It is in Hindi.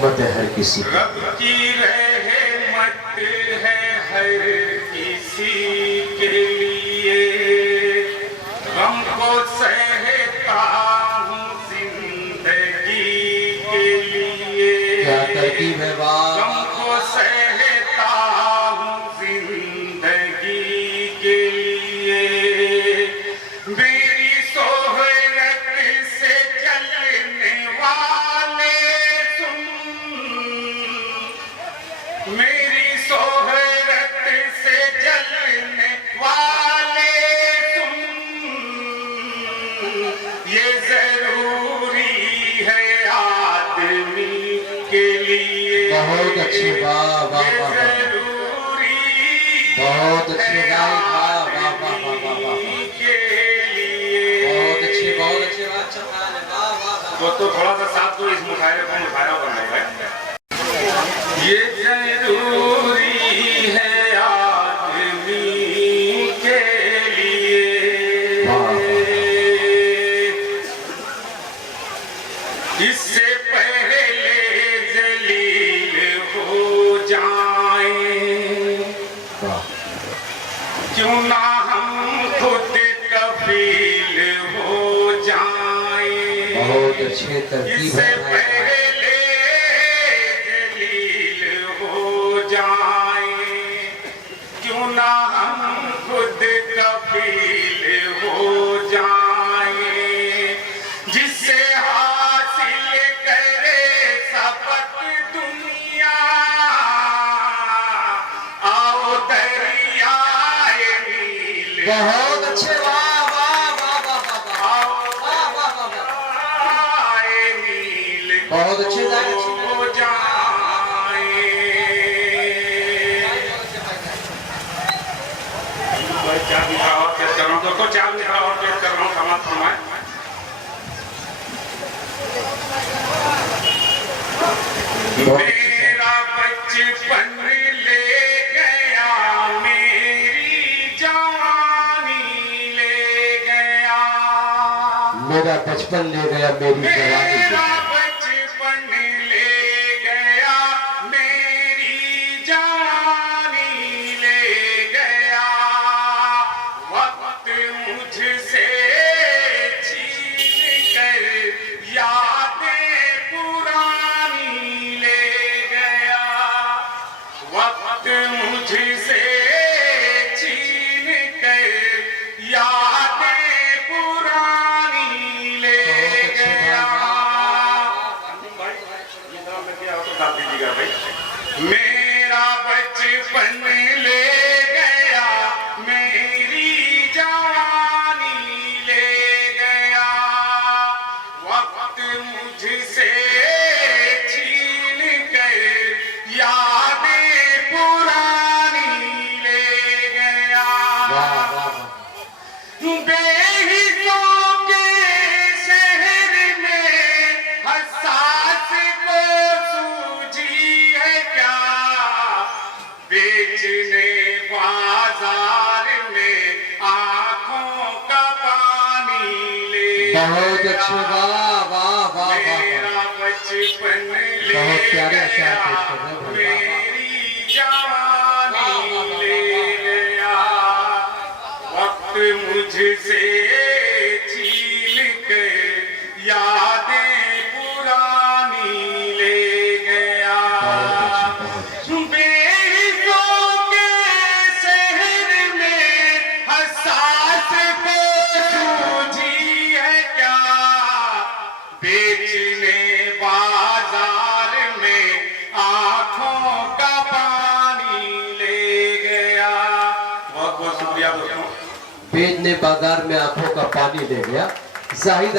रहमत है हर किसी की। रब की रहमत है हर किसी के लिए, गम को सहता हूँ जिंदगी के लिए। क्या तरकीब है वाह। गम को सहता हूँ जिंदगी के लिए। मेरी सोहरत से चलने वाले सुन, मेरी सोहरत से जलने वाले सुन, ये जरूरी है आदमी के लिए। बहुत अच्छी वाह वाह वाह वाह। बहुत अच्छी गाय वाह वाह वाह वाह वाह वाह। बहुत अच्छे अच्छा वाह वाह। तो थोड़ा सा साथ को इस मुशायरे को मुशायरा बनाएगा। ये जरूरी है आदमी के लिए, इससे पहले जलील हो जाएं, क्यों ना हम खुद कफील हो जाएं। बहुत अच्छे तरकीब इससे है। पहले जलील हो जाएं, क्यों ना हम खुद कफील हो जाएं। जिससे हासिल करे सबक दुनिया, आओ दरियाए नील। बहुत अच्छे वाह वाह वाह वाह वाह वाह वाह वाह वाह। बहुत अच्छे हो जाए। क्या दिखा और क्या कर रहा हूँ, दोस्तों क्या दिखा और क्या कर रहा हूँ, समाप्त फरमाए। मेरा बचपन ले गया, मेरी जवानी ले गया। मेरा बचपन ले गया मेरी जवानी। मेरा बचपन ले गया, मेरी जवानी ले गया। वक्त मुझसे छीन कर यादें पुरानी ले गया। वक्त मुझसे छीन कर यादें पुरानी ले गया। दीजिएगा भाई। मेरा बचपन ले गया, मेरी जवानी ले गया। वक्त मुझसे छीन कर यादें पुरानी ले गया। वाह वाह वाह। बेहिसों के शहर में हसास को सूझी है क्या, बेचने बाजार में आंखों का पानी ले। बहुत अच्छे वाह वाह वाह वाह। मेरा बचपन ले बहुत प्यारे गया, अशार पेश कर रहे हैं। मेरी जवानी ले गया। वक्त मुझसे छीन कर यादें पुरानी ले गया। बेहिसों के शहर में हसास को सूझी है क्या, बेचने बाजार में आंखों का पानी ले गया। बहुत बहुत शुक्रिया दोस्तों। बेचने बाजार में आंखों का पानी ले गया। जाहिद